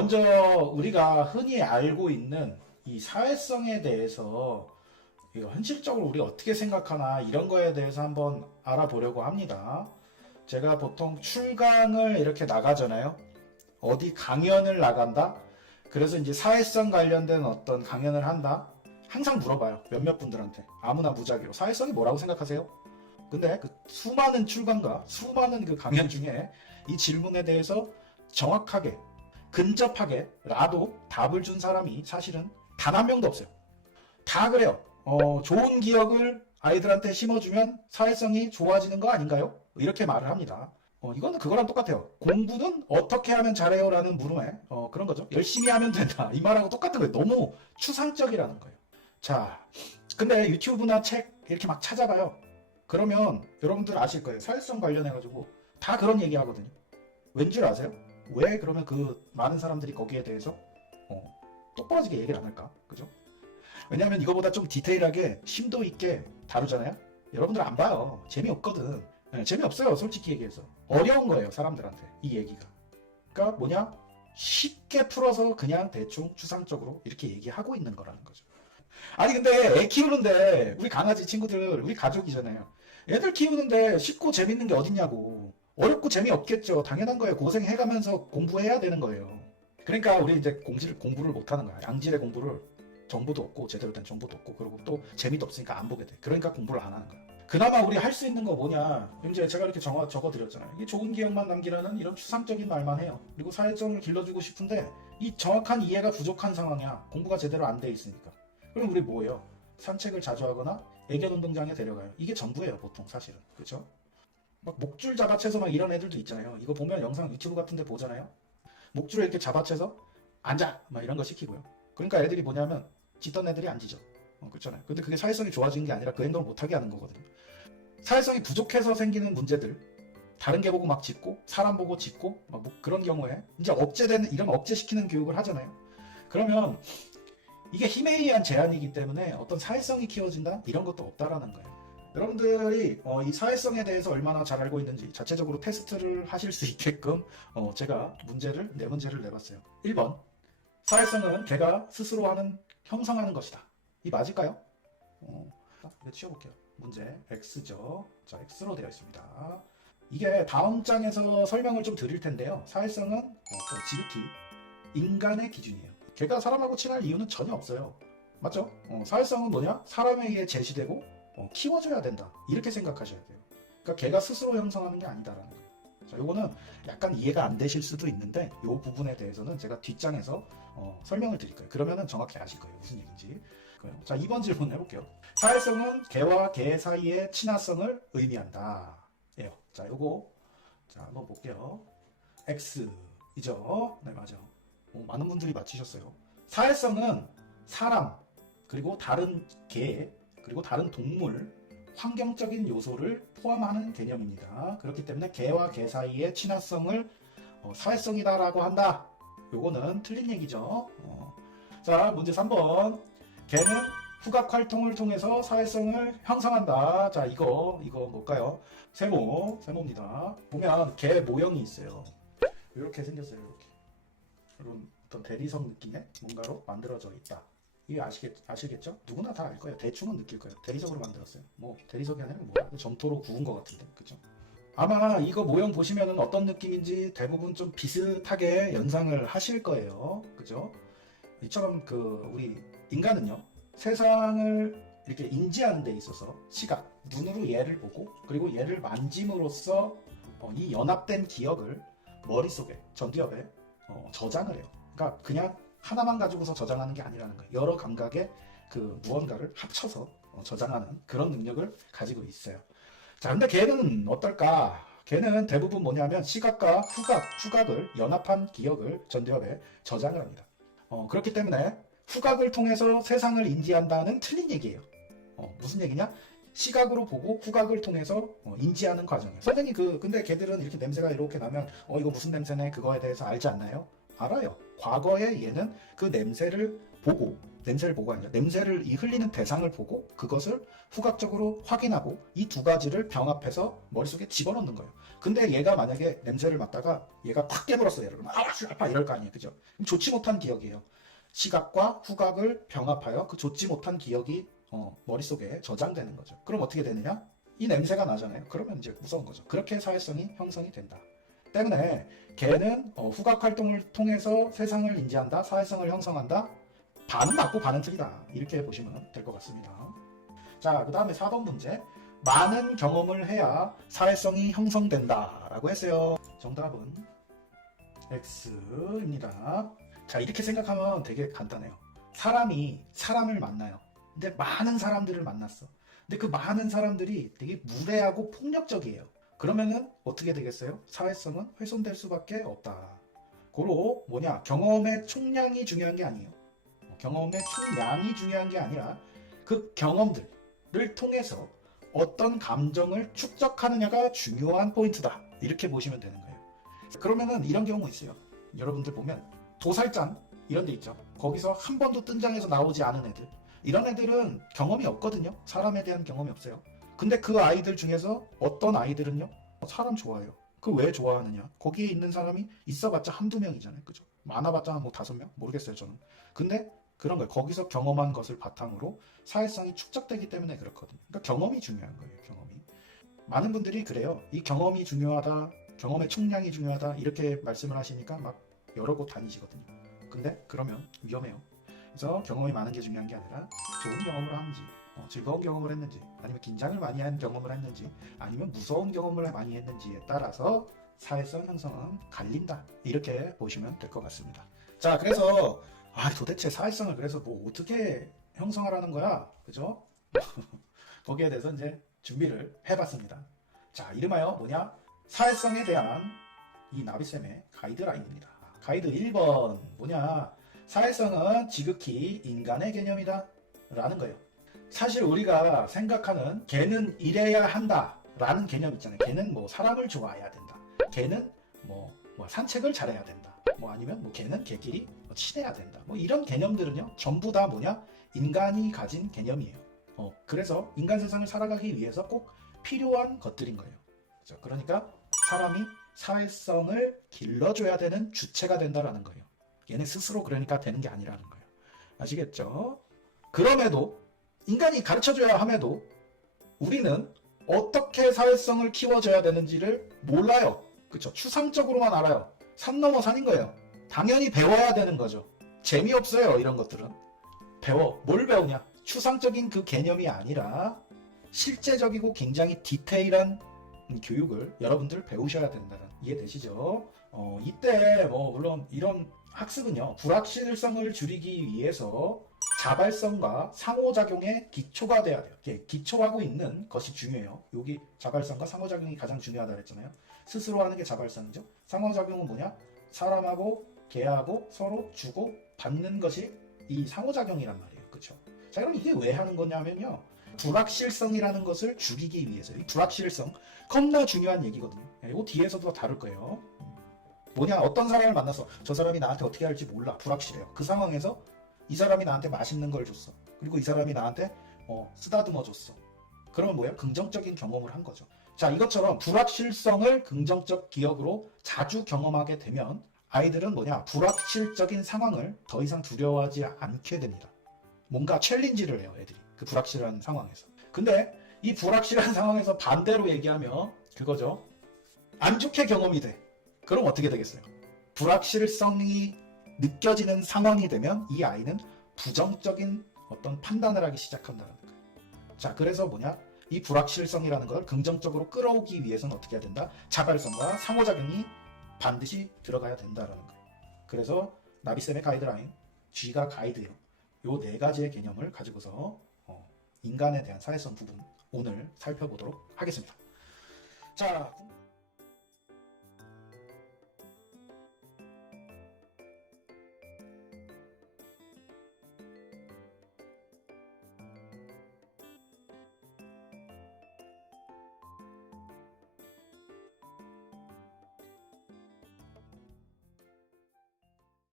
먼저 우리가 흔히 알고 있는 이 사회성에 대해서 이거 현실적으로 우리 어떻게 생각하나 이런 거에 대해서 한번 알아보려고 합니다. 제가 보통 출강을 이렇게 나가잖아요. 어디 강연을 나간다? 그래서 이제 사회성 관련된 어떤 강연을 한다? 항상 물어봐요. 몇몇 분들한테. 아무나 무작위로. 사회성이 뭐라고 생각하세요? 근데 그 수많은 출강과 수많은 그 강연 중에 이 질문에 대해서 정확하게, 근접하게 라도 답을 준 사람이 사실은 단 한 명도 없어요. 다 그래요. 좋은 기억을 아이들한테 심어주면 사회성이 좋아지는 거 아닌가요? 이렇게 말을 합니다. 이거는 그거랑 똑같아요. 공부는 어떻게 하면 잘해요? 라는 물음에 그런 거죠. 열심히 하면 된다. 이 말하고 똑같은 거예요. 너무 추상적이라는 거예요. 자, 근데 유튜브나 책 이렇게 막 찾아봐요. 그러면 여러분들 아실 거예요. 사회성 관련해가지고 다 그런 얘기 하거든요. 왠줄 아세요? 왜 그러면 그 많은 사람들이 거기에 대해서 똑부러지게 얘기를 안 할까? 그죠? 왜냐하면 이거보다 좀 디테일하게 심도 있게 다루잖아요. 여러분들 안 봐요. 재미없거든. 네, 재미없어요. 솔직히 얘기해서. 어려운 거예요. 사람들한테 이 얘기가. 그러니까 뭐냐? 쉽게 풀어서 그냥 대충 추상적으로 이렇게 얘기하고 있는 거라는 거죠. 아니 근데 애 키우는데 우리 강아지 친구들 우리 가족이잖아요. 애들 키우는데 쉽고 재밌는 게 어딨냐고. 어렵고 재미없겠죠. 당연한 거예요. 고생해가면서 공부해야 되는 거예요. 그러니까 우리 이제 공부를 못하는 거야. 양질의 공부를 정보도 없고 제대로 된 정보도 없고 그리고 또 재미도 없으니까 안 보게 돼. 그러니까 공부를 안 하는 거야. 그나마 우리 할 수 있는 거 뭐냐. 이제 제가 이렇게 적어드렸잖아요. 이게 좋은 기억만 남기라는 이런 추상적인 말만 해요. 그리고 사회성을 길러주고 싶은데 이 정확한 이해가 부족한 상황이야. 공부가 제대로 안 돼 있으니까. 그럼 우리 뭐예요? 산책을 자주 하거나 애견 운동장에 데려가요. 이게 전부예요. 보통 사실은. 그렇죠? 막 목줄 잡아채서 막 이런 애들도 있잖아요. 이거 보면 영상 유튜브 같은 데 보잖아요. 목줄을 이렇게 잡아채서 앉아! 막 이런 거 시키고요. 그러니까 애들이 뭐냐면 짖던 애들이 안 짖어. 그렇잖아요. 근데 그게 사회성이 좋아지는 게 아니라 그 행동을 못하게 하는 거거든요. 사회성이 부족해서 생기는 문제들, 다른 개 보고 막 짖고 사람 보고 짖고 막 뭐 그런 경우에 이제 억제되는 이런 억제시키는 교육을 하잖아요. 그러면 이게 힘에 의한 제한이기 때문에 어떤 사회성이 키워진다? 이런 것도 없다라는 거예요. 여러분들이 이 사회성에 대해서 얼마나 잘 알고 있는지 자체적으로 테스트를 하실 수 있게끔 제가 네 문제를 내봤어요. 1번, 사회성은 개가 스스로 형성하는 것이다. 이 맞을까요? 이거 치워볼게요. 문제 X죠. 자, X로 되어 있습니다. 이게 다음 장에서 설명을 좀 드릴 텐데요. 사회성은 좀 지극히 인간의 기준이에요. 개가 사람하고 친할 이유는 전혀 없어요. 맞죠? 사회성은 뭐냐? 사람에 의해 제시되고 키워줘야 된다. 이렇게 생각하셔야 돼요. 그러니까 개가 스스로 형성하는 게 아니다라는 거예요. 자, 요거는 약간 이해가 안 되실 수도 있는데 요 부분에 대해서는 제가 뒷장에서 설명을 드릴 거예요. 그러면은 정확히 아실 거예요. 무슨 얘기인지. 자, 2번 질문 해볼게요. 사회성은 개와 개 사이의 친화성을 의미한다. 예요. 자, 요거 자, 한번 볼게요. X이죠? 네, 맞아요. 많은 분들이 맞히셨어요. 사회성은 사람, 그리고 다른 개, 그리고 다른 동물, 환경적인 요소를 포함하는 개념입니다. 그렇기 때문에 개와 개 사이의 친화성을 사회성이다라고 한다. 요거는 틀린 얘기죠. 자, 문제 3번. 개는 후각 활동을 통해서 사회성을 형성한다. 자, 이거 뭘까요? 세모입니다. 보면 개 모형이 있어요. 이렇게 생겼어요. 이렇게. 이런 어떤 대리석 느낌의 뭔가로 만들어져 있다. 이게 아시겠죠? 누구나 다 알 거예요. 대충은 느낄 거예요. 대리석으로 만들었어요. 뭐 대리석이 아니라 뭐야? 점토로 구운 것 같은데, 그죠? 아마 이거 모형 보시면은 어떤 느낌인지 대부분 좀 비슷하게 연상을 하실 거예요. 그죠? 이처럼 우리 인간은요, 세상을 이렇게 인지하는 데 있어서 시각, 눈으로 얘를 보고 그리고 얘를 만짐으로써 이 연합된 기억을 머릿속에, 전두엽에 저장을 해요. 그러니까 그냥 하나만 가지고서 저장하는 게 아니라는 거예요. 여러 감각의 무언가를 합쳐서 저장하는 그런 능력을 가지고 있어요. 자, 근데 개는 어떨까? 개는 대부분 뭐냐면 시각과 후각을 연합한 기억을 전두엽에 저장을 합니다. 그렇기 때문에 후각을 통해서 세상을 인지한다는 틀린 얘기예요. 무슨 얘기냐? 시각으로 보고 후각을 통해서 인지하는 과정이에요. 선생님 근데 개들은 이렇게 냄새가 이렇게 나면 이거 무슨 냄새네? 그거에 대해서 알지 않나요? 알아요. 과거에 얘는 그 냄새를 보고 냄새를 보고 아니라 냄새를 이 흘리는 대상을 보고 그것을 후각적으로 확인하고 이 두 가지를 병합해서 머릿속에 집어넣는 거예요. 근데 얘가 만약에 냄새를 맡다가 얘가 팍 깨물었어요. 얘를 아파 이럴 거 아니에요. 그죠? 좋지 못한 기억이에요. 시각과 후각을 병합하여 그 좋지 못한 기억이 머릿속에 저장되는 거죠. 그럼 어떻게 되느냐? 이 냄새가 나잖아요. 그러면 이제 무서운 거죠. 그렇게 사회성이 형성이 된다. 때문에 개는 후각 활동을 통해서 세상을 인지한다, 사회성을 형성한다. 반은 맞고 반은 틀리다. 이렇게 보시면 될 것 같습니다. 자, 그 다음에 4번 문제. 많은 경험을 해야 사회성이 형성된다 라고 했어요. 정답은 X입니다. 자, 이렇게 생각하면 되게 간단해요. 사람이 사람을 만나요. 근데 많은 사람들을 만났어. 근데 그 많은 사람들이 되게 무례하고 폭력적이에요. 그러면은 어떻게 되겠어요? 사회성은 훼손될 수밖에 없다. 고로 경험의 총량이 중요한 게 아니에요. 경험의 총량이 중요한 게 아니라 그 경험들을 통해서 어떤 감정을 축적하느냐가 중요한 포인트다. 이렇게 보시면 되는 거예요. 그러면은 이런 경우 있어요. 여러분들 보면 도살장 이런 데 있죠. 거기서 한 번도 뜬장에서 나오지 않은 애들. 이런 애들은 경험이 없거든요. 사람에 대한 경험이 없어요. 근데 그 아이들 중에서 어떤 아이들은요, 사람 좋아해요. 그 왜 좋아하느냐? 거기에 있는 사람이 있어봤자 한두 명이잖아요. 그죠? 많아봤자 뭐 5명? 모르겠어요, 저는. 근데 그런 거예요. 거기서 경험한 것을 바탕으로 사회성이 축적되기 때문에 그렇거든요. 그러니까 경험이 중요한 거예요, 경험이. 많은 분들이 그래요. 이 경험이 중요하다, 경험의 총량이 중요하다, 이렇게 말씀을 하시니까 막 여러 곳 다니시거든요. 근데 그러면 위험해요. 그래서 경험이 많은 게 중요한 게 아니라 좋은 경험을 하는지, 즐거운 경험을 했는지, 아니면 긴장을 많이 한 경험을 했는지, 아니면 무서운 경험을 많이 했는지에 따라서 사회성 형성은 갈린다. 이렇게 보시면 될 것 같습니다. 자, 그래서 도대체 사회성을 그래서 뭐 어떻게 형성하라는 거야? 그죠? 거기에 대해서 이제 준비를 해봤습니다. 자, 이름하여 사회성에 대한 이 나비쌤의 가이드라인입니다. 가이드 1번 사회성은 지극히 인간의 개념이다 라는 거예요. 사실 우리가 생각하는 개는 이래야 한다 라는 개념 있잖아요. 개는 사람을 좋아해야 된다. 개는 산책을 잘해야 된다. 아니면 개는 개끼리 친해야 된다. 이런 개념들은요, 전부 다 인간이 가진 개념이에요. 그래서 인간 세상을 살아가기 위해서 꼭 필요한 것들인 거예요. 그렇죠? 그러니까 사람이 사회성을 길러줘야 되는 주체가 된다라는 거예요. 얘네 스스로 그러니까 되는 게 아니라는 거예요. 아시겠죠? 그럼에도 인간이 가르쳐줘야 함에도 우리는 어떻게 사회성을 키워줘야 되는지를 몰라요. 그쵸? 추상적으로만 알아요. 산 넘어 산인 거예요. 당연히 배워야 되는 거죠. 재미없어요, 이런 것들은. 뭘 배우냐? 추상적인 그 개념이 아니라 실제적이고 굉장히 디테일한 교육을 여러분들 배우셔야 된다는, 이해되시죠? 이때 물론 이런 학습은요, 불확실성을 줄이기 위해서 자발성과 상호작용의 기초가 돼야 돼요. 기초하고 있는 것이 중요해요. 여기 자발성과 상호작용이 가장 중요하다 그랬잖아요. 스스로 하는 게 자발성이죠. 상호작용은 사람하고 개하고 서로 주고 받는 것이 이 상호작용이란 말이에요. 그렇죠? 자, 그럼 이게 왜 하는 거냐면요, 불확실성이라는 것을 줄이기 위해서. 이 불확실성 겁나 중요한 얘기거든요. 이거 뒤에서도 다룰 거예요. 어떤 사람을 만나서 저 사람이 나한테 어떻게 할지 몰라, 불확실해요. 그 상황에서 이 사람이 나한테 맛있는 걸 줬어. 그리고 이 사람이 나한테 쓰다듬어 줬어. 그러면 긍정적인 경험을 한 거죠. 자, 이것처럼 불확실성을 긍정적 기억으로 자주 경험하게 되면 아이들은 불확실적인 상황을 더 이상 두려워하지 않게 됩니다. 뭔가 챌린지를 해요, 애들이. 그 불확실한 상황에서. 근데 이 불확실한 상황에서 반대로 얘기하면 그거죠. 안 좋게 경험이 돼. 그럼 어떻게 되겠어요? 불확실성이 느껴지는 상황이 되면 이 아이는 부정적인 어떤 판단을 하기 시작한다는 거예요. 자, 그래서 이 불확실성이라는 걸 긍정적으로 끌어오기 위해서는 어떻게 해야 된다? 자발성과 상호작용이 반드시 들어가야 된다는 거예요. 그래서 나비쌤의 가이드라인, G가 가이드예요. 요 4가지의 개념을 가지고서 인간에 대한 사회성 부분 오늘 살펴보도록 하겠습니다. 자,